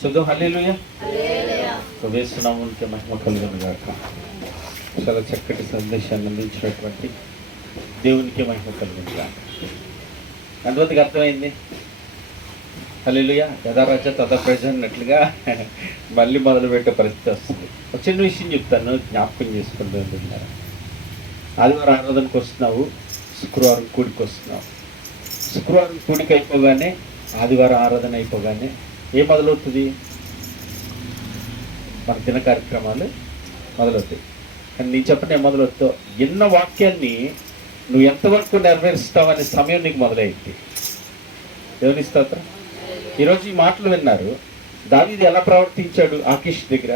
చదువు హల్లెలూయా. వేస్తున్నామునికి మహిమ కలుగును గాక. చాలా చక్కటి సందేశాన్ని అందించినటువంటి దేవునికి మహిమ కలుగును గాక. ఎంతమందికి అర్థమైంది? హల్లెలూయా. యథారాజ తథా ప్రజ అన్నట్లుగా మళ్ళీ మొదలుపెట్టే పరిస్థితి వస్తుంది. ఒక చిన్న విషయం చెప్తాను, జ్ఞాపకం చేసుకుంటూ ఉంటున్నారు. ఆదివారం ఆరాధనకు వస్తున్నావు, శుక్రవారం కూడికి వస్తున్నావు. శుక్రవారం కూడికి అయిపోగానే, ఆదివారం ఆరాధన అయిపోగానే ఏం మొదలవుతుంది? మన దిన కార్యక్రమాలు మొదలవుతాయి. కానీ నేను చెప్పిన ఏం మొదలవుతావు? ఎన్న వాక్యాన్ని నువ్వు ఎంతవరకు నెరవేరుస్తావు అనే సమయం నీకు మొదలైంది. దేవుని స్తోత్రం. ఈరోజు ఈ మాటలు విన్నారు. దావీదు ఎలా ప్రవర్తించాడు ఆకీష్ దగ్గర?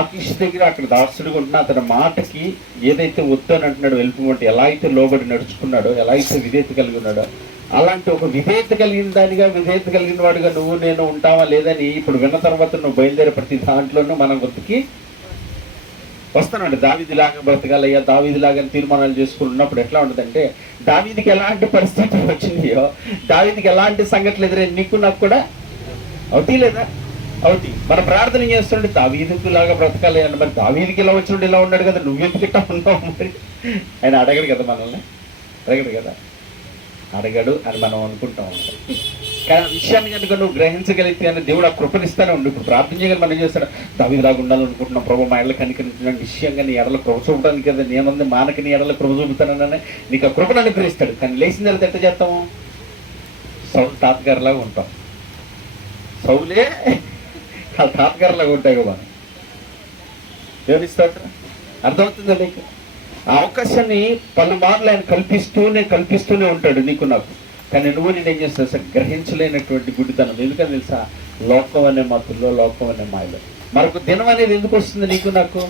ఆకీష్ దగ్గర అక్కడ దాసుడుగా ఉంటున్నా అతని మాటకి ఏదైతే వద్దని అంటున్నాడో వెళ్ళిపోమంటే ఎలా అయితే లోబడి నడుచుకున్నాడో, ఎలా అయితే విధేయత కలిగి ఉన్నాడో, అలాంటి ఒక విధేయత కలిగిన దానిగా, విధేయత కలిగిన వాడుగా నువ్వు నేను ఉంటావా లేదని ఇప్పుడు విన్న తర్వాత నువ్వు బయలుదేరే ప్రతి దాంట్లోనూ మన గుర్తుకి వస్తున్నాడు. దావీదులాగా బ్రతకాలయ్యా, దావీదులాగా తీర్మానాలు చేసుకుని ఉన్నప్పుడు ఎట్లా ఉంటుందంటే, దావీదికి ఎలాంటి పరిస్థితి వచ్చిందో, దావీదికి ఎలాంటి సంఘటనలు ఎదురై నీకు నాకు కూడా అవుతాయి లేదా? అవుతాయి. మన ప్రార్థన చేస్తుంటే దావీదుకు లాగా బ్రతకాలి అని. మరి దావీదికి ఇలా వచ్చినప్పుడు ఇలా ఉన్నాడు కదా, నువ్వెందుకిట్టా ఉన్నావు? మరి ఆయన అడగడు కదా మనల్ని, అడగడు కదా, అడగడు అని మనం అనుకుంటాం. కానీ ఆ విషయాన్ని కనుక నువ్వు గ్రహించగలిగితే అని దేవుడు ఆ కృపనిస్తానే ఉండు. ఇప్పుడు ప్రార్థన చేయగలి మనం చేస్తాడు, దావీదులాగా ఉండాలనుకుంటున్నాం ప్రభు, మా ఎడల కనికరించిన విషయంగా నీ ఎడల కృప చూపడానికి కదా నేనుంది, మానకి నీ ఎడల కృప చూపుతానని నీకు ఆ కృపను అనుగ్రహిస్తాడు. కానీ లేచిన తర్వాత ఎట్ట చేస్తాము? సౌలు తాతగారిలాగా ఉంటాం. సౌలే వాళ్ళ తాతగారిలాగా ఉంటాయి కదా. దేవునిస్తాడు. అర్థమవుతుందా నీకు? ఆ అవకాశాన్ని పలుమార్లు ఆయన కల్పిస్తూనే ఉంటాడు నీకు నాకు. కానీ నువ్వు నేనేం చేస్తావు సార్? గ్రహించలేనటువంటి గుడ్డితనం. ఎందుకని తెలుసా? లోకం అనే మత్తుల్లో, లోకం అనే మాయలో. మరొక దినం అనేది ఎందుకు వస్తుంది నీకు నాకు?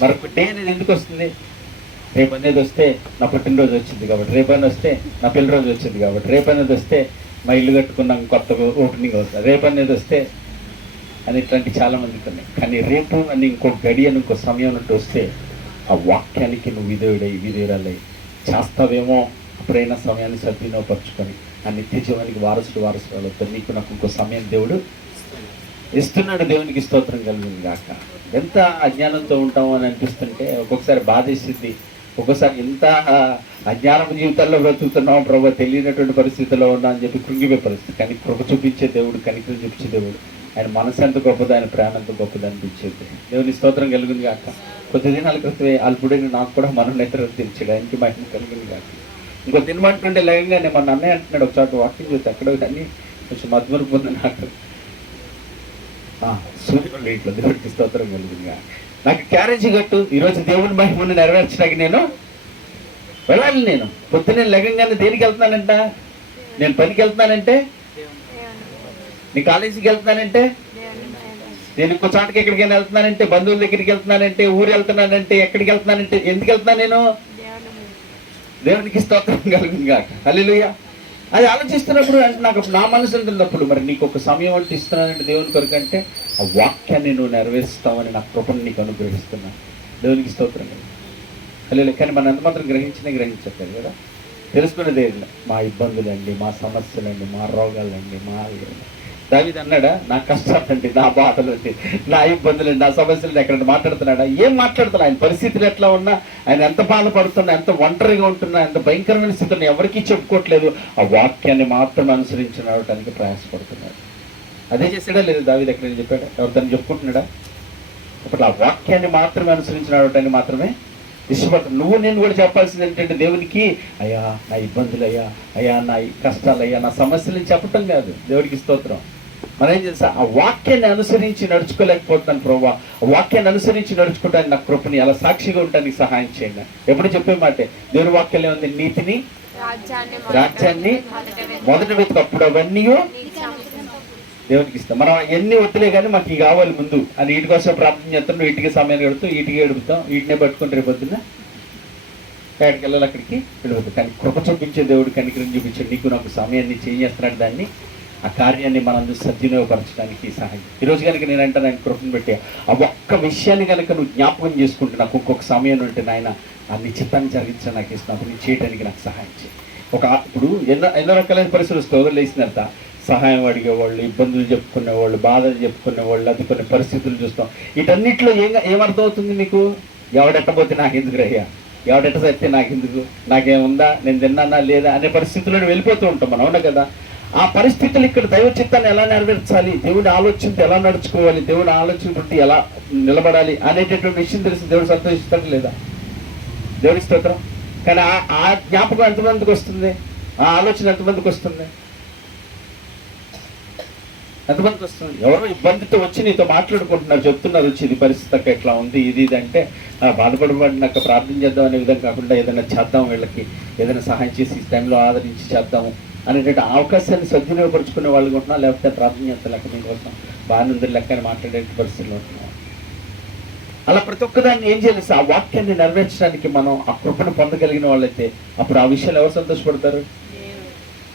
మరొక డే అనేది ఎందుకు వస్తుంది? రేపు అనేది వస్తే నా పుట్టినరోజు వచ్చింది కాబట్టి, రేపు అనేది వస్తే నా పెళ్లి రోజు వచ్చింది కాబట్టి, రేపు అనేది వస్తే మా ఇల్లు కట్టుకున్నాం కొత్త ఓపెనింగ్ అవుతుంది, రేపు అనేది వస్తే అని ఇట్లాంటి చాలామందికి ఉన్నాయి. కానీ రేపు అని ఇంకో గడి అని ఇంకో సమయం అంటూ వస్తే ఆ వాక్యానికి నువ్వు విధేయురాలై చేస్తావేమో. అప్పుడైనా సమయాన్ని సద్వినియోగపరుచుకొని ఆ నిత్య జీవానికి వారసులతో నీకు నాకు ఇంకో సమయం దేవుడు ఇస్తున్నాడు. దేవునికి స్తోత్రం కలిగింది కాక. ఎంత అజ్ఞానంతో ఉంటామో అని అనిపిస్తుంటే ఒక్కొక్కసారి బాధేసింది. ఒక్కోసారి ఎంత అజ్ఞానపు జీవితాల్లో బ్రతుకుతున్నాం ప్రభు, తెలియనటువంటి పరిస్థితుల్లో ఉన్నా అని చెప్పి కృంగిపోయే పరిస్థితి. కానీ కృప చూపించే దేవుడు, కనికరం చూపించే దేవుడు. ఆయన మనసు ఎంత గొప్పది, ఆయన ప్రాణం ఎంత గొప్పది అనిపించేది. దేవుని స్తోత్రం కలిగింది కాక. కొద్ది దినాల క్రితమే అల్పుడైన నాకు కూడా మనం నేత్రం తెరిచాడు. ఆయనకి మహిమ కలిగింది కాక. ఇంకో తినమంటుంటే లేకంగానే మన అన్నయ్య అంటున్నాడు ఒక చోట వాకింగ్ చూసి అక్కడ కానీ కొంచెం మధుమరు పొంది నాకు సూర్యుడు ఇట్లా దేవుడికి స్తోత్రం కలిగింది కాక. నాకు క్యారేజీ కట్టు, ఈరోజు దేవుని మహిమను నెరవేర్చడానికి నేను వెళ్ళాలి. నేను పొద్దునే లెగంగానే దేనికి వెళ్తున్నానంట? నేను పనికి వెళ్తున్నానంటే, నీ కాలేజీకి వెళ్తున్నానంటే, నేను ఇంకో చోటకి ఎక్కడికైనా వెళ్తున్నానంటే, బంధువుల దగ్గరికి వెళ్తున్నానంటే, ఊరు వెళ్తున్నానంటే, ఎక్కడికి వెళ్తున్నానంటే, ఎందుకు వెళ్తున్నా నేను? దేవునికి స్తోత్రం కలిగింది కాక. హల్లెలూయా. అది ఆలోచిస్తున్నప్పుడు అంటే నాకు నా మనసు ఉంటున్నప్పుడు మరి నీకు ఒక సమయం అంటే ఇస్తున్నానంటే దేవుని కొరకు అంటే ఆ వాక్యాన్ని నువ్వు నెరవేరుస్తావని నా కృపను నీకు అనుగ్రహిస్తున్నాను. దేవునికి స్తోత్రం కలిగింది. హల్లెలూయా. కానీ మనం ఎంత మాత్రం గ్రహించట్లేదు కదా. తెలుసుకునేది మా ఇబ్బందులండి, మా సమస్యలండి, మా రోగాలండి, మా దావీదు అన్నాడా? నా కష్టాలండి, నా బాధలండి, నా ఇబ్బందులండి, నా సమస్యలండి ఎక్కడ మాట్లాడుతున్నాడా? ఏం మాట్లాడుతున్నా? ఆయన పరిస్థితులు ఎట్లా ఉన్నా, ఆయన ఎంత బాధపడుతున్నా, ఎంత ఒంటరిగా ఉంటున్నా, ఎంత భయంకరమైన స్థితిని ఎవరికీ చెప్పుకోవట్లేదు. ఆ వాక్యాన్ని మాత్రం అనుసరించి నడవటానికి ప్రయాసపడుతున్నాడు. అదే చేసాడా లేదు దావీదు? ఎక్కడ చెప్పాడా? ఎవరిదాన్ని చెప్పుకుంటున్నాడా? అప్పుడు ఆ వాక్యాన్ని మాత్రమే అనుసరించి నడవటానికి మాత్రమే ఇష్టపడతాను. నువ్వు నేను కూడా చెప్పాల్సింది ఏంటంటే దేవునికి అయ్యా నా ఇబ్బందులు, అయ్యా నా కష్టాలు, అయ్యా నా సమస్యలు చెప్పటం కాదు. దేవుడికి స్తోత్రం. మనం ఏం చేస్తా? ఆ వాక్యాన్ని అనుసరించి నడుచుకోలేకపోతున్నాను ప్రభు, ఆ వాక్యాన్ని అనుసరించి నడుచుకోవడానికి నా కృపని అలా సాక్షిగా ఉండడానికి సహాయం చేయండి. ఎప్పుడు చెప్పే మాటే దేవుని వాక్యంలో ఉంది, నీతిని రాజ్యాన్ని మొదట వెతుకు, అప్పుడు అవన్నీ దేవునికి ఇస్తాం. మనం ఎన్ని వద్దులే కానీ మాకు ఇవి కావాలి ముందు అని వీటి కోసం ప్రార్థన చేస్తాం. నువ్వు ఇంటికి సమయాన్ని గడుపుతాం, వీటికి గడుపుతాం, వీటినే పట్టుకుని రేపు పొద్దున్న ఎక్కడికి వెళ్ళాలి అక్కడికి వెళ్ళిపోతాం. కానీ కృప చూపించే దేవుడు, కనికరం చూపించే నీకు నాకు సమయాన్ని చేస్తున్నాడు. దాన్ని ఆ కార్యాన్ని మనం సద్వినియోగపరచడానికి సహాయం. ఈరోజు కనుక నేను అంటే ఆయన కృపను పెట్టి ఆ ఒక్క విషయాన్ని కనుక నువ్వు జ్ఞాపకం చేసుకుంటే నాకు ఇంకొక సమయం ఉంటే నాయన ఆ నిశ్చితాన్ని జరిగించడం నాకు ఇస్తున్నప్పుడు నేను చేయడానికి నాకు సహాయం చేయి. ఇప్పుడు ఎన్నో రకాలైన పరిస్థితులు వస్తే లేచిన తర్వాత సహాయం అడిగేవాళ్ళు, ఇబ్బందులు చెప్పుకునేవాళ్ళు, బాధలు చెప్పుకునేవాళ్ళు, అది కొన్ని పరిస్థితులు చూస్తాం. వీటన్నిటిలో ఏమర్థమవుతుంది మీకు? ఎవడెట్టబోతే నాకు ఎందుకు రయ్యా, ఎవడెట్ట సత్తే నాకు ఎందుకు, నాకేముందా, నేను తిన్నానా లేదా అనే పరిస్థితుల్లో వెళ్ళిపోతూ ఉంటాం మనం, అవునా కదా? ఆ పరిస్థితులు ఇక్కడ దైవ చిత్తాన్ని ఎలా నెరవేర్చాలి, దేవుడి ఆలోచనతో ఎలా నడుచుకోవాలి, దేవుడి ఆలోచనతో ఎలా నిలబడాలి అనేటటువంటి విషయం తెలిసి దేవుడు సంతోషిస్తాడు లేదా? దేవుడి స్తోత్రం. కానీ ఆ జ్ఞాపకం ఎంతమందికి వస్తుంది? ఆ ఆలోచన ఎంతమందికి వస్తుంది? ఎంతమందికి వస్తుంది? ఎవరో ఇబ్బందితో వచ్చి నీతో మాట్లాడుకుంటున్నారు, చెప్తున్నారు, వచ్చి ఇది పరిస్థితి ఎట్లా ఉంది, ఇది అంటే బాధపడబడినాక ప్రార్థన చేద్దాం అనే విధంగా కాకుండా ఏదైనా చేద్దాం, వీళ్ళకి ఏదైనా సహాయం చేసి ఈ టైంలో ఆదరించి చేద్దాము అనేటువంటి అవకాశాన్ని సద్వినియోగపరుచుకునే వాళ్ళు ఉంటున్నాం, లేకపోతే ప్రార్థన చేస్తాం లెక్క మీకోసం బాగానుంది లెక్క అని మాట్లాడే పరిస్థితులు ఉంటున్నాం. అలా ప్రతి ఒక్కదాన్ని ఏం చేయాలి? ఆ వాక్యాన్ని నెరవేర్చడానికి మనం ఆ కృపను పొందగలిగిన వాళ్ళైతే అప్పుడు ఆ విషయాలు ఎవరు సంతోషపడతారు?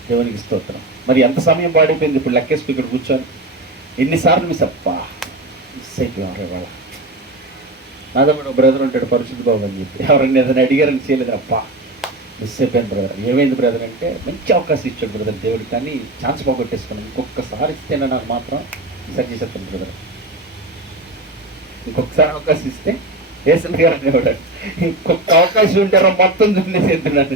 దేవునికి స్తోత్రం. మరి ఎంత సమయం పాడైపోయింది ఇప్పుడు లెక్కేసుకు ఇక్కడ కూర్చొని. ఎన్నిసార్లు మిస్ అయిపోయారు వాళ్ళ. నాతో కూడా బ్రదర్ ఉంటాడు పరిశుద్ధ బాబు అని చెప్పి, ఎవరైనా ఏదైనా అడిగారని చేయలేదు, మిస్ అయిపోయాను బ్రదర్. ఏమైంది బ్రదర్ అంటే, మంచి అవకాశం ఇచ్చాడు బ్రదర్ దేవుడు, కానీ ఛాన్స్ పోగొట్టేసుకున్నాను, ఇంకొకసారి ఇస్తేనే నాకు మాత్రం ఈసారి చేసేస్తాను బ్రదర్, ఇంకొకసారి అవకాశం ఇస్తే ఏసన్ గారు అనేవాడు, ఇంకొక అవకాశం ఉంటే మొత్తం దున్నేసేద్దున్నాను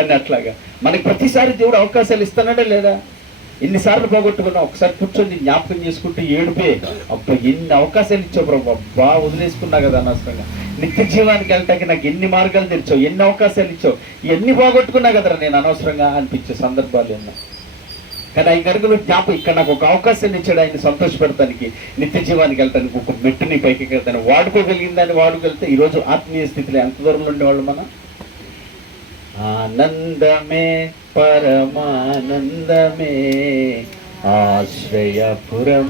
అని. అట్లాగా మనకి ప్రతిసారి దేవుడు అవకాశాలు ఇస్తున్నాడా లేదా? ఎన్నిసార్లు పోగొట్టుకున్నా ఒకసారి కూర్చొని జ్ఞాపకం చేసుకుంటూ ఏడుపే, అబ్బా ఎన్ని అవకాశాలు ఇచ్చావు ప్రభు, అబ్బా వదిలేసుకున్నా కదా అనవసరంగా, నిత్య జీవానికి వెళ్ళటానికి నాకు ఎన్ని మార్గాలు తెరిచావు, ఎన్ని అవకాశాలు ఇచ్చావు, ఇవన్నీ పోగొట్టుకున్నా కదరా నేను అనవసరంగా అనిపించే సందర్భాలు ఎన్నో. కానీ ఆయన కనుక జ్ఞాపకం, ఇక్కడ నాకు ఒక అవకాశాన్ని ఇచ్చాడు ఆయన సంతోషపెడతానికి, నిత్య జీవానికి వెళ్తానికి, ఒక మెట్టుని పైకి వెళ్తాను వాడుకోగలిగిందని వాడుకెళ్తే ఈరోజు ఆత్మీయ స్థితిలో ఎంత దూరంలో ఉండేవాళ్ళు మనం. ఆనందమే పరమానందమే ఆశ్రయపురమైన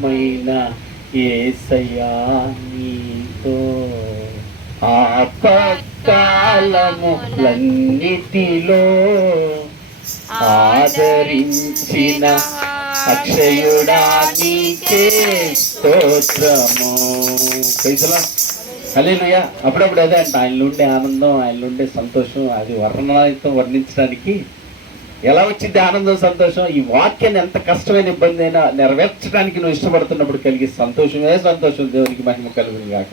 యేసయ్యా నీతో, ఆపత్కాలములన్నిటిలో ఆదరించిన అక్షయుడా నీకే స్తోత్రము. హల్లెలూయా. అప్పుడప్పుడు అదే అంట, ఆయనలో ఉండే ఆనందం, ఆయనలో ఉండే సంతోషం, అది వర్ణనాలతో ఎలా వచ్చింది ఆనందం సంతోషం? ఈ వాక్యాన్ని ఎంత కష్టమైన ఇబ్బంది అయినా నెరవేర్చడానికి నువ్వు ఇష్టపడుతున్నప్పుడు కలిగే సంతోషమే సంతోషం. దేవునికి మహిమ కలుగును గాక.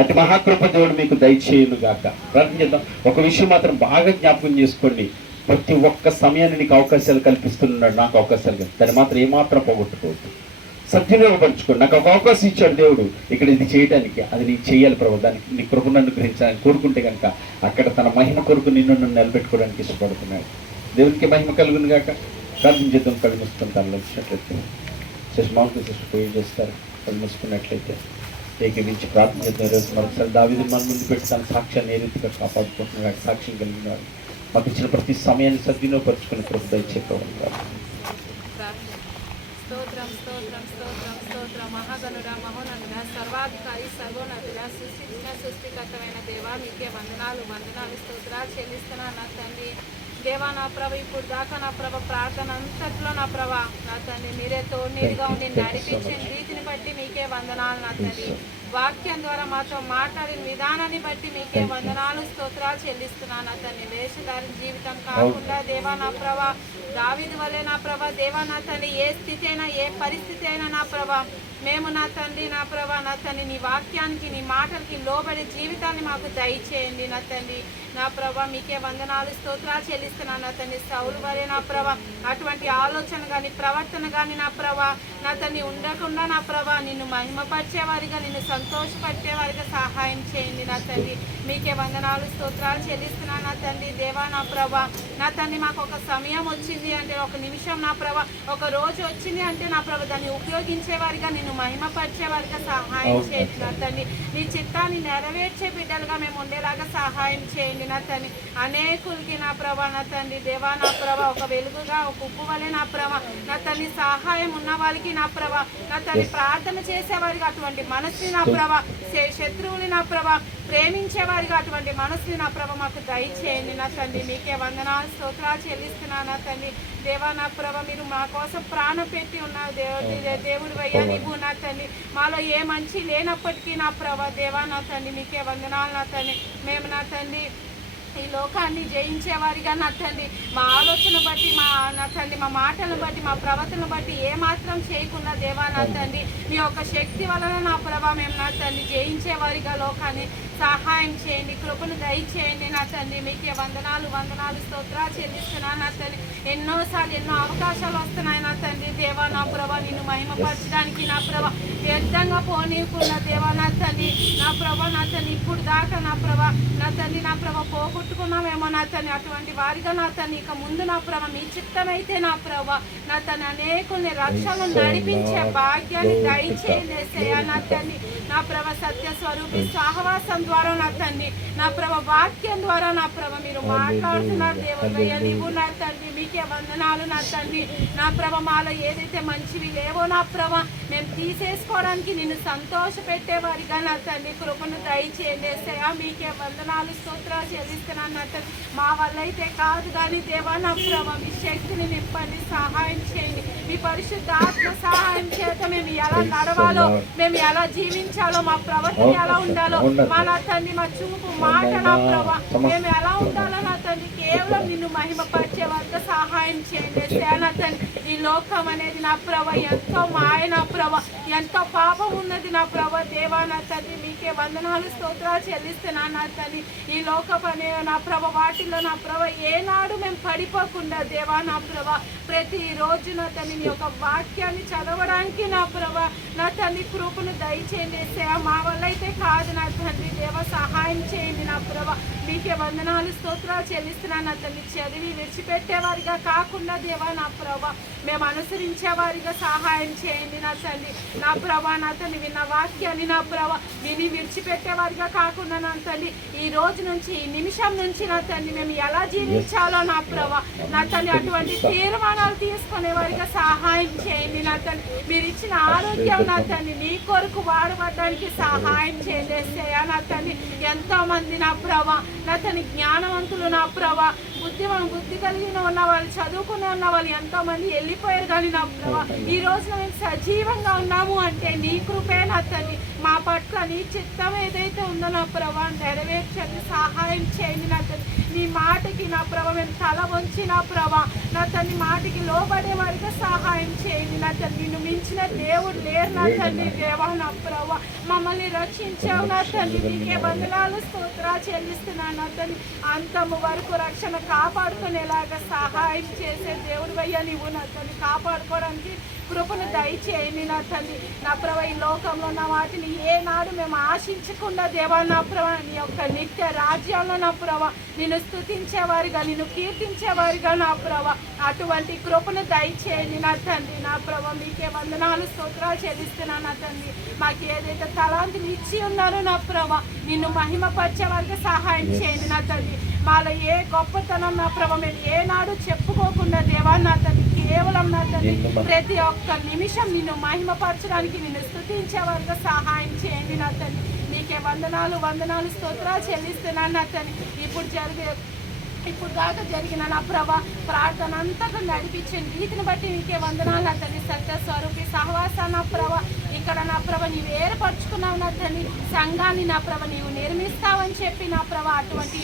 అటు మహాకృప దేవుడు మీకు దయచేయును గాక. ప్రార్థన చేద్దాం. ఒక విషయం మాత్రం బాగా జ్ఞాపకం చేసుకోండి, ప్రతి ఒక్క సమయాన్ని నీకు అవకాశాలు కల్పిస్తున్నాడు, నాకు అవకాశాలు, దాన్ని మాత్రం ఏమాత్రం పోగొట్టుకోవద్దు, సద్వినియోగపరచుకోండి. నాకు ఒక అవకాశం ఇచ్చాడు దేవుడు ఇక్కడ ఇది చేయడానికి, అది నీకు చేయాలి ప్రభు, దానికి నీ కృపను అనుగ్రహించాలని కోరుకుంటే కనుక అక్కడ తన మహిమ కొరకు నిన్ను నిలబెట్టుకోవడానికి ఇష్టపడుతున్నాడు. దేవునికి మహిమ కలుగును గాక. ప్రార్థన చేద్దాం. కళ్ళు మూసుకొని తనలో వచ్చినట్లయితే శశమాంకు పూజ చేస్తారు. కళ్ళు మూసుకున్నట్లయితే ఏకీవించి ప్రార్థన చేద్దాం. ఈరోజు మరొకసారి దావీదుని మన ముందు పెట్టి తన సాక్ష్యాన్ని ఏ రీతిగా కాపాడుకుంటున్నాడు, సాక్ష్యం కలిగినాడు. మాకు ఇచ్చిన ప్రతి సమయాన్ని సద్వినియోగపరుచుకుని ప్రభు దయచేయడం. స్తోత్రం స్తోత్రం స్తోత్రం స్తోత్రం. మహాగణుడ మహోన్నతుడ సర్వాధికారి సర్వోన్నతుడ సృష్టికర్తమైన దేవా మీకే వందనాలు వందనాలు స్తోత్రాలు చెల్లిస్తున్నాను నా తండ్రి. దేవా నా ప్రభ ఇప్పుడు దాకా నా ప్రభ ప్రార్థన అంతట్లో నా ప్రభ నా తండ్రి మీరే తోడునీరుగా ఉండి నడిపించిన రీతిని బట్టి మీకే వందనాలు నా తండ్రి. వాక్యం ద్వారా మాతో మాట్లాడిన విధానాన్ని బట్టి మీకే వందనాలు స్తోత్రాలు చెల్లిస్తున్నాను నా తండ్రి. వేషధారి జీవితం కాకుండా దేవా నా ప్రభ దావీదు వల్లే నా ప్రభ దేవా నా తండ్రి ఏ స్థితి అయినా ఏ పరిస్థితి అయినా నా ప్రభ మేము నా తండ్రి నా ప్రభ నా తండ్రి నీ వాక్యానికి నీ మాటలకి లోబడి జీవితాన్ని మాకు దయచేయండి నా తండ్రి. నా ప్రభ మీకే వందనాలు స్తోత్రాలు చెల్లిస్తున్నాను నా తండ్రి. సౌలు వరే నా ప్రభ అటువంటి ఆలోచన కానీ ప్రవర్తన కానీ నా ప్రభ నా తండ్రి ఉండకుండా నా ప్రభ నిన్ను మహిమపరిచేవారిగా నిన్ను సంతోషపరిచేవారిగా సహాయం చేయండి నా తండ్రి. మీకే వందనాలు స్తోత్రాలు చెల్లిస్తున్నాను నా తండ్రి. దేవా నా ప్రభ నా తండ్రి మాకు ఒక సమయం వచ్చింది అంటే, ఒక నిమిషం నా ప్రభ ఒక రోజు వచ్చింది అంటే నా ప్రభ దాన్ని ఉపయోగించేవారిగా నిన్ను మహిమపరిచేవారిగా సహాయం చేయండి నా తండ్రి. నీ చిత్తాన్ని నెరవేర్చే బిడ్డలుగా మేము ఉండేలాగా సహాయం చేయండి నా తండ్రి. అనేకులకి నా ప్రభ నా తండ్రి దేవా నా ప్రభ ఒక వెలుగుగా ఒక ఉప్పు వలె నా ప్రభ నా తండ్రి సహాయం ఉన్న వాళ్ళకి నా ప్రభ నా తండ్రి ప్రార్థన చేసేవారిగా అటువంటి మనసుని నా ప్రభ శత్రువుని నా ప్రభ ప్రేమించేవారిగా అటువంటి మనసుని నా ప్రభ మాకు దయచేయండి నా తండ్రి. మీకే వందనాలు స్తోత్రాలు చెల్లిస్తున్నాను నా తండ్రి. దేవా నా ప్రభ మీరు మా కోసం ప్రాణం పెట్టి ఉన్నారు దేవుడు వయ్యా నీవు నా తండ్రి. మాలో ఏ మంచి లేనప్పటికీ నా ప్రభ దేవా నా తండ్రి మీకే వందనాలు నా తండ్రి. మేము నా తండ్రి ఈ లోకాన్ని జయించేవారిగా నా తండ్రి మా ఆలోచన బట్టి నా తండ్రి మా మాటలను బట్టి మా ప్రవర్తన బట్టి ఏమాత్రం చేయకుండా దేవా నా తండ్రి మీ యొక్క శక్తి వలన నా ప్రభా మేము నా తండ్రి జయించేవారిగా లోకాన్ని సహాయం చేయండి, కృపను దయచేయండి నా తండ్రి. మీకే వందనాలు స్తోత్రాలు చెల్లిస్తున్నాను నా తండ్రి. ఎన్నోసార్లు ఎన్నో అవకాశాలు వస్తున్నాయి నా తండ్రి దేవా నా ప్రభా నిన్ను మహిమపరచడానికి నా ప్రభా వ్యర్థంగా పోనీయకుండా దేవా నా తండ్రి నా ప్రభా నా తండ్రి ఇప్పుడు దాకా నా ప్రభా నా ప్రభా పోగొట్టుకున్నామేమో నా తండ్రి. అటువంటి వారిగా నా తండ్రి ఇక ముందు నా ప్రభా మీ చిత్తమైతే నా ప్రభా నా తండ్రి అనేకుల్ని రక్షణను నడిపించే భాగ్యాన్ని దయచేయండి యేసయ్యా నా తండ్రి. నా ప్రభా సత్య స్వరూపి సహవాసం ద్వారా నా తండ్రి నా ప్రభా వాక్యం ద్వారా నా ప్రభా మీరు మాట్లాడుతున్నారు దేవుడయ్యా నీవు నా తండ్రి. మీకే వందనాలు నా తండ్రి. నా ప్రభా మాలో ఏదైతే మంచివి లేవో నా ప్రభా మేము తీసేసుకోవడానికి నిన్ను సంతోష పెట్టేవారిగా నా తండ్రి కృపను దయచేయండి యేసయ్యా. మీకే వందనాలు స్తోత్రాలు చెల్లిస్తున్నాను నా తండ్రి. మా వల్ల అయితే కాదు కానీ దేవా నా ప్రభా మీ శక్తిని నింపండి, సహాయం చేయండి. మీ పరిశుద్ధ ఆత్మ సహాయం చేత మేము ఎలా నడవాలో, మేము ఎలా జీవించాలో, మా ప్రవర్తన ఎలా ఉండాలో, మా నా తండ్రి మా చూపు మాట నా ప్రభా మేము ఎలా ఉండాలో నా తండ్రి కేవలం నిన్ను మహిమపరిచే వరకు సహాయం చేయండి నా తండ్రి. ఈ లోకం అనేది నా ప్రభా ఎంతో మాయ నా ప్రభా ఎంతో పాపం ఉన్నది నా ప్రభా దేవా నా తండ్రి. మీకే వందనాలు స్తోత్రాలు చెల్లిస్తున్నాను నా తండ్రి. ఈ లోకం అనే నా ప్రభా వాటిలో నా ప్రభా ఏనాడు మేము పడిపోకుండా దేవా నా ప్రభా ప్రతిరోజు నా తండ్రి నీ యొక్క వాక్యాన్ని చదవడానికి నా ప్రభా నా తండ్రి కృపను దయచేయండి యేసయ్యా. మా వల్ల అయితే కాదు నా తండ్రి దేవ సహాయం చేయండి నా ప్రభా. మీకే వందనాలు స్తోత్రాలు చెల్లిస్తున్నాను నా తండ్రి. చదివి విడిచిపెట్టేవారిగా కాకుండా దేవా నా ప్రభా మేము అనుసరించేవారిగా సహాయం చేయండి నా తండ్రి. నా ప్రభా నా తండ్రి విన్న వాక్యాన్ని నా ప్రభా విని విడిచిపెట్టేవారిగా కాకుండా నా తండ్రి ఈ రోజు నుంచి ఈ నిమిషం నుంచి నా తండ్రి మేము ఎలా జీవించాలో నా ప్రభా నా తండ్రి అటువంటి తీర్మానాలు తీసుకునేవారిగా సహాయం చేయండి నా తండ్రి. మీరు ఇచ్చిన ఆరోగ్యం నా తండ్రి మీ కొరకు వాడబడడానికి సహాయం చేయండి యేసయ్యా నా తండ్రి. ఎంతో మంది నా ప్రభా నా తండ్రి జ్ఞానవంతులు నా ప్రభా బుద్ధి కలిగిన ఉన్న వాళ్ళు చదువుకుని ఉన్న వాళ్ళు ఎంతో మంది వెళ్ళిపోయారు కానీ నా ప్రభా ఈ రోజు మేము సజీవంగా ఉన్నాము అంటే నీ కృపే నా తండ్రి. మా పట్ల నీ చిత్తం ఏదైతే ఉందో నా ప్రభా నెరవేర్చండి, సహాయం చేయండి నా తండ్రి. నీ మాటకి నా ప్రభా మేము తల వంచి నా ప్రభా నా తండ్రి మాటకి లోబడే వారికి సహాయం చేయండి నా తండ్రి. నిన్ను మించిన దేవుడు లేరు నా తండ్రి దేవా నా ప్రభా మమ్మల్ని రక్షించావు నా తండ్రి. మీకే వందనాలు స్తోత్రాలు చెల్లిస్తున్నాను నా తండ్రి. అంతము వరకు రక్షణ కాపాడుకునేలాగా సహాయం చేసే దేవుడు అయ్యా నీవు నా తండ్రి. కాపాడుకోవడానికి కృపను దయచేయండి నా తండ్రి. నా ప్రభా ఈ లోకంలో ఉన్న వాటిని ఏనాడు మేము ఆశించకుండా దేవా నా ప్రభా నీ యొక్క నిత్య రాజ్యంలో నా ప్రభా నిన్ను స్తుతించేవారిగా నిన్ను కీర్తించేవారిగా నా ప్రభా అటువంటి కృపను దయచేయండి నా తండ్రి. నా ప్రభా మీకే వందనాలు స్తోత్రాలు చెల్లిస్తున్నాను నా తండ్రి. మాకు ఏదైతే తలాంతులు ఇచ్చి ఉన్నారో నా ప్రభా నిన్ను మహిమపరిచే వారికి సహాయం చేయండి నా తండ్రి. మాలో ఏ గొప్పతనం నా ప్రభా మేము ఏనాడు చెప్పుకోకుండా దేవా నా తండ్రి కేవలం నా తండ్రి ప్రతి ఒక్క నిమిషం నిన్ను మహిమపరచడానికి నిన్ను స్తుతించే వారికి సహాయం చేయండి నా తండ్రి. మీకే వందనాలు స్తోత్రాలు చెల్లిస్తున్నాను నా తండ్రి. ఇప్పుడు దాకా జరిగిన నా ప్రభా ప్రార్థన అంతగా నడిపించండి రీతిని బట్టి మీకే వందనాలు నా తండ్రి. సత్య స్వరూపి సహవాస నా ప్రభా ఇక్కడ నా ప్రభ నీవు ఏర్పరచుకున్నావు నా తండ్రి. సంఘాన్ని నా ప్రభ నీవు నిర్మిస్తావని చెప్పి నా ప్రభ అటువంటి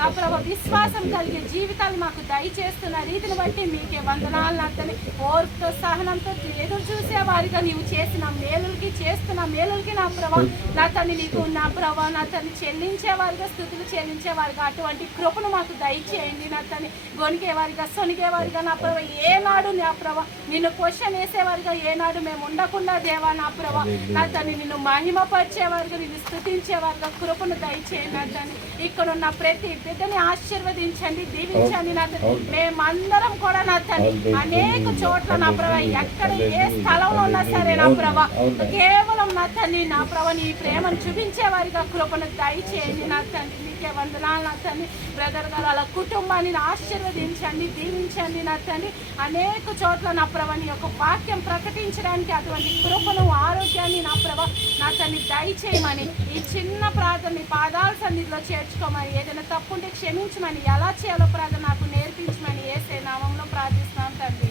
నా ప్రభ విశ్వాసం కలిగే జీవితాలు మాకు దయచేస్తున్న రీతిని బట్టి మీకే వందనాలు నా తండ్రి. ఓర్పుతో సహనంతో ఎదురు చూసేవారిగా నీవు చేసిన మేలులకి చేస్తున్న మేలులకి నా ప్రభ నా తండ్రి నీకు నా ప్రభ నా తండ్రి చెల్లించేవారిగా స్థుతులు చెల్లించేవారిగా అటువంటి కృపను మాకు దయచేయండి నా తండ్రి. గొనిగేవారిగా సొనిగేవారిగా నా ప్రభ ఏనాడు నా ప్రభ నిన్ను క్వశ్చన్ వేసేవారిగా ఏనాడు మేము ఉండకుండా దేవా నా ప్రభ నా తండ్రి నిన్ను మహిమపరిచేవారిగా నిన్ను స్తుతించేవారిగా కృపను దయచేయండి నా తండ్రి. ఇక్కడ ఉన్న ప్రతి బిడ్డని ఆశీర్వదించండి, దీవించండి నా తండ్రి. మేమందరం కూడా నా తండ్రి అనేక చోట్ల నా ప్రభ ఎక్కడ ఏ స్థలంలో ఉన్నా సరే నా ప్రభ కేవలం నా తండ్రి నా ప్రభ నీ ప్రేమను చూపించేవారిగా కృపను దయచేయండి నా తండ్రి. మీకే వందనాలు నా తండ్రి. బ్రదర్ గారు అలా కుటుంబాన్ని ఆశీర్వదించండి, దీవించండి నా తండ్రి. అనేక చోట్ల నా ప్రభ నీ యొక్క వాక్యం ప్రకటించడానికి అటువంటి కృపను ఆరోగ్యాన్ని నా ప్రభ నా తండ్రి దయచేయమని ఈ చిన్న ప్రార్థన మీ పాదాల సన్నిధిలో చేర్చుకోమని ఏదైనా తప్పుంటే క్షమించమని ఎలా చేయాలో ప్రార్థన నాకు నేర్పించమని యేసే నామంలో ప్రార్థిస్తున్నాను తండ్రి.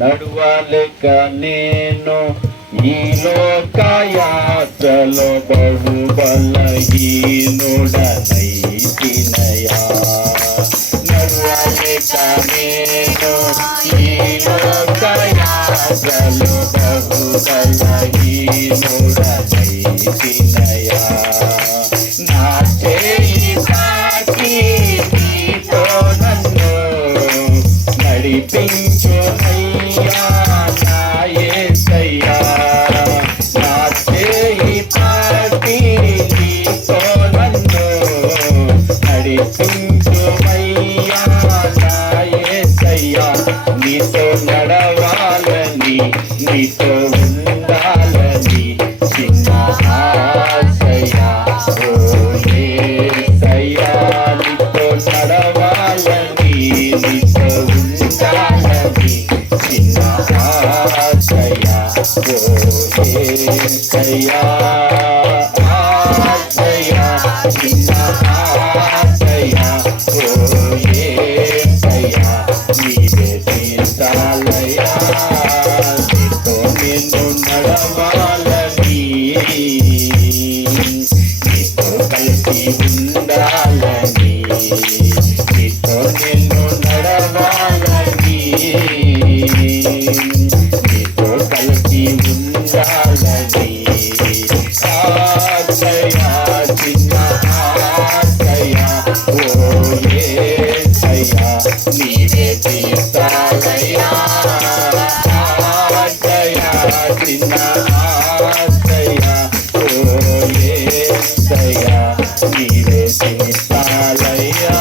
నడువలేక నేను ఈ లోకయాత్రలో బహు బలహీనుడనైతిని నేను ఈ లోకయాత్రలో బహు బలహీనుడనైతినయా. నా చేయి పట్టి నీతో నన్ను నడిపించునయ్యా నా యేసయ్యా. నా చేయి పట్టి నీతో నన్ను నడిపించుమయ్యా నా యేసయ్యా. నీతో నడవాలని నీతో ఉండాలని చిన్న ఆశయా ఓ యేసయ్యా. నీతో నడవాలని నీతో ఉండాలని చిన్న ఆశయా ఓ యేసయ్యా. ఆశయా చిన్న ఆశయా ఓ యేసయ్యా. నీవే తీర్చాలయ్యా. నీతో నిన్ను నడవాలని నీతో కలిసి ఉండాలని నీతో నిన్ను నడవాలని నీతో కలిసి ఉండాలని. ఆశయా చిన్న ఆశయా ఓ యేసయ్యా. నీవే తీర్చాలయ్యా. ఆశయా చిన్న ఆశయా ఓ యేసయ్యా. నీవే తీర్చాలయ్యా.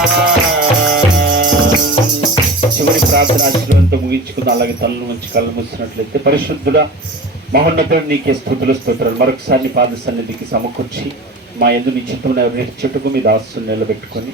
చివరి ప్రార్థన ఆశీర్వాదంతో ముగించుకుందాం. అలాగే తలను ఉంచి కళ్ళు మూసినట్లయితే పరిశుద్ధుడా మహోన్నతుడు నీకే స్తుతులు స్తోత్రాలు. మరొకసారి నీ పాద సన్నిధికి సమకూర్చి మా యందు నీ చిత్తమును చెట్టుకు మీ దాసుని నిలబెట్టుకొని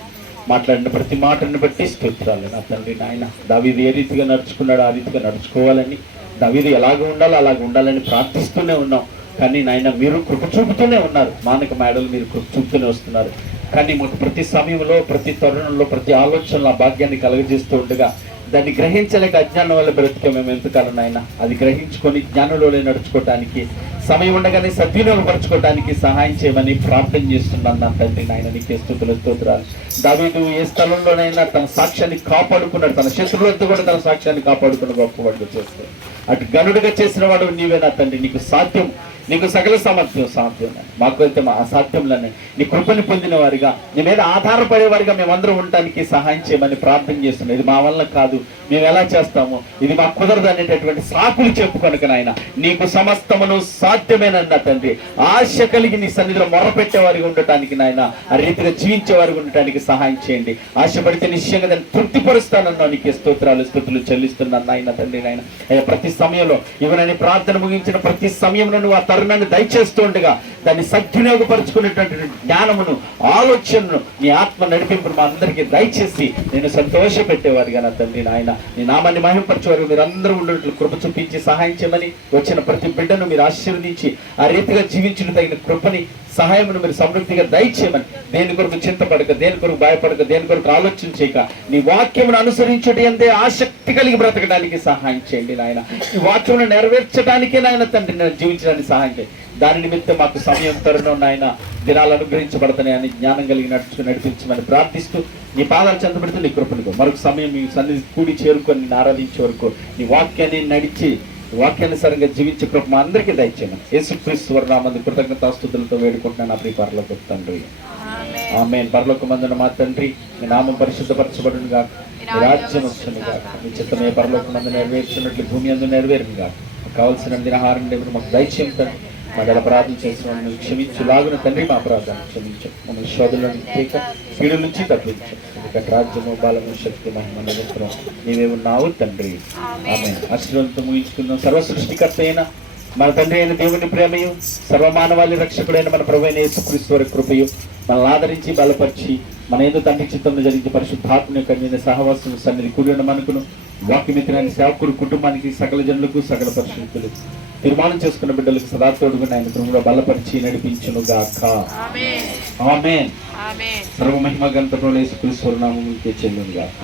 మాట్లాడిన ప్రతి మాటను బట్టి స్తోత్రాలు. నా తండ్రి నాయన దావీదు ఏ రీతిగా నడుచుకున్నాడో ఆ రీతిగా నడుచుకోవాలని, దావీదు ఎలాగ ఉండాలో అలాగ ఉండాలని ప్రార్థిస్తూనే ఉన్నాం. కానీ నాయన మీరు కృప చూపుతూనే ఉన్నారు. మానక మేడలు మీరు కృప చూపుతూనే వస్తున్నారు. కానీ మాకు ప్రతి సమయంలో ప్రతి తరుణంలో ప్రతి ఆలోచనలో ఆ భాగ్యాన్ని కలుగజేస్తూ ఉండగా దాన్ని గ్రహించలేక అజ్ఞానం వల్ల బ్రతికే మేము ఎంతకాలం నాయన అది గ్రహించుకొని జ్ఞానంలోనే నడుచుకోవటానికి సమయం ఉండగానే సద్వినియోగపరచుకోవడానికి సహాయం చేయమని ప్రార్థన చేస్తున్నాను. నా తండ్రి నాయన నీకే స్తుతులు స్తోత్రాలు. దావీదు ఏ స్థలంలోనైనా తన సాక్ష్యాన్ని కాపాడుకున్నాడు. తన శత్రువులతో కూడా తన సాక్ష్యాన్ని కాపాడుకున్న గొప్పవాడు చేస్తాడు. అటు గనుడుగా చేసిన వాడు నీవే నా తండ్రి. నీకు సాధ్యం, నీకు సకల సామర్థ్యం సాధ్యం. మాకు అయితే మా అసాధ్యంలోనే నీ కృపని పొందిన వారిగా నీ మీద ఆధారపడేవారిగా మేమందరం ఉండటానికి సహాయం చేయమని ప్రార్థన చేస్తున్నాం. ఇది మా వల్ల కాదు, మేము ఎలా చేస్తాము, ఇది మాకు కుదరదు అనేటటువంటి సాకులు చెప్పుకొనక నాయన నీకు సమస్తమును సాధ్యమేనన్న తండ్రి. ఆశ కలిగి నీ సన్నిధిలో మొరపెట్టేవారిగా ఉండటానికి నాయన ఆ రీతిగా జీవించేవారిగా ఉండటానికి సహాయం చేయండి. ఆశపడితే నిశ్చయంగా దాన్ని తృప్తిపరుస్తానన్నా నీకు స్తోత్రాలు స్తుతులు చెల్లిస్తున్నాను నాయన తండ్రి. నాయన అయ్యా ప్రతి సమయంలో ఇవన్నీ ప్రార్థన ముగించిన ప్రతి సమయంలో నువ్వు ఆ తరుణాన్ని దయచేస్తూ ఉండగా దాన్ని సద్వినియోగపరుచుకునేటువంటి జ్ఞానమును ఆలోచనను నీ ఆత్మ నడిపింపును మా అందరికీ దయచేసి నేను సంతోష పెట్టేవారుగా నా తండ్రి నాయన నీ నామాన్ని మహిమపరచేవారు మీరు అందరూ ఉండేట్లు కృప చూపించి సహాయం చేయమని వచ్చిన ప్రతి బిడ్డను మీరు ఆశీర్వదించి ఆ రీతిగా జీవించిన తగిన కృపని సహాయమును మీరు సమృద్ధిగా దయచేయమని, దేని కొరకు చింతపడక, దేని కొరకు భయపడక, దేని కొరకు ఆలోచన చేయక నీ వాక్యమును అనుసరించడం అంతే ఆసక్తి కలిగి బ్రతకడానికి సహాయం చేయండి నాయన. ఈ వాక్యమును నెరవేర్చడానికే నాయన తండ్రి నేను జీవించడానికి సహాయం చేయండి. దాని నిమిత్తం మాకు సమయం తరుణం నాయన దినాలు అనుగ్రహించబడతాయని జ్ఞానం కలిగి నడిపించమని ప్రార్థిస్తూ నీ పాదాలు చెందబడుతూ నీ కృపణకు మరొక సమయం మీ సన్నిధి కూడి చేరుకొని ఆరాధించే వరకు నీ వాక్యాన్ని నడిచి వాక్యానుసారంగా జీవించే కృప మా అందరికీ దయచేయమని యేసుక్రీస్తు నామమున కృతజ్ఞతాస్తుతులతో వేడుకుంటున్నాను నా ప్రియ పరలోక తండ్రి. ఆమేన్. పరలోకమందున మా తండ్రి నీ నామం పరిశుద్ధపరచబడును గాక, నీ రాజ్యం వచ్చును గాక, నీ చిత్తమే పరలోకమందు నెరవేర్చినట్లు భూమి అందు నెరవేరును గాక. కావలసిన దినహారం మాకు దయచేయం తండ్రి. మా గల ప్రార్థన చేసిన వాళ్ళని క్షమించులాగున తండ్రి మా ప్రార్థన క్షమించు. మమ్మల్ని శోధనలను తీక కీడు నుంచి తప్పించు. ఎందుకంటే రాజ్యము బలము శక్తి మహిమ నిరంతరం నీవే ఉన్నావు తండ్రి. ఆమేన్. ఆశీర్వాదంతో ముగించుకుందాం. సర్వ సృష్టికర్త అయిన మన తండ్రి అయిన దేవుని ప్రేమయు సర్వమానవాళి రక్షకుడైన మన ప్రభువైన యేసుక్రీస్తు వారి కృపయు మనల్ని ఆదరించి బలపరిచి మన ఏదో తండ్రి చిత్తంలో జరిగించి పరిశుద్ధాత్మ యొక్క నేను సహవాసం సన్నిధి కూడిన మనకును వాక్యమిత్రాన్ని సేవకుడు కుటుంబానికి సకల జనులకు సకల పరిశుద్ధులు తీర్మానం చేసుకున్న బిడ్డలకు సదా తోడుగా ఆయన ప్రభువులో బలపరిచి నడిపించును గాక. ఆమేన్. సర్వ మహిమ గంటలో యేసుక్రీస్తు నామమునకే చెల్లును గాక.